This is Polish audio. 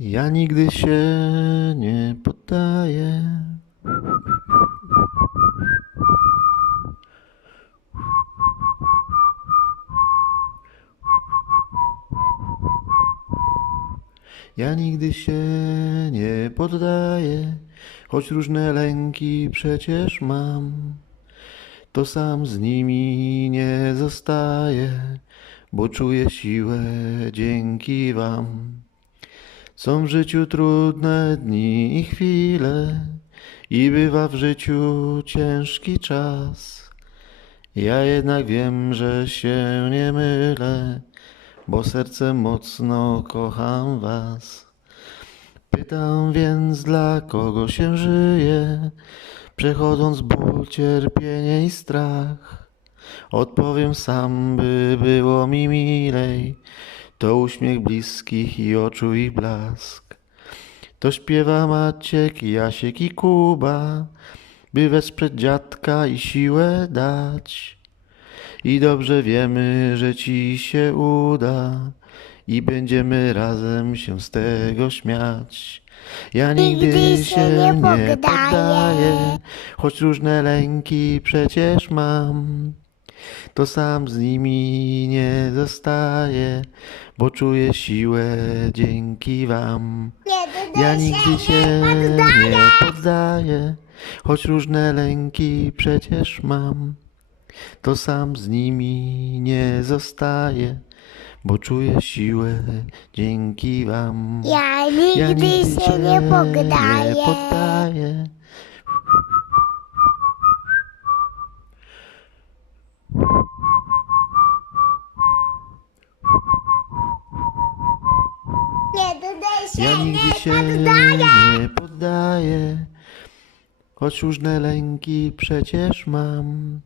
Ja nigdy się nie poddaję. Ja nigdy się nie poddaję, choć różne lęki przecież mam. To sam z nimi nie zostaję, bo czuję siłę dzięki Wam. Są w życiu trudne dni i chwile, i bywa w życiu ciężki czas. Ja jednak wiem, że się nie mylę, bo sercem mocno kocham Was. Pytam więc, dla kogo się żyje, przechodząc ból, cierpienie i strach. Odpowiem sam, by było mi milej, to uśmiech bliskich i oczu ich blask. To śpiewa Maciek, Jasiek i Kuba, by wesprzeć dziadka i siłę dać. I dobrze wiemy, że ci się uda i będziemy razem się z tego śmiać. Ja nigdy się nie poddaję, choć różne lęki przecież mam. To sam z nimi nie zostaję, bo czuję siłę dzięki wam. Ja nigdy się nie poddaję, choć różne lęki przecież mam. To sam z nimi nie zostaję, bo czuję siłę dzięki wam. Ja Ja nigdy się nie poddaję. nie poddaję. Nie dodaj się, Ja nigdy się nie poddaję, choć różne lęki przecież mam.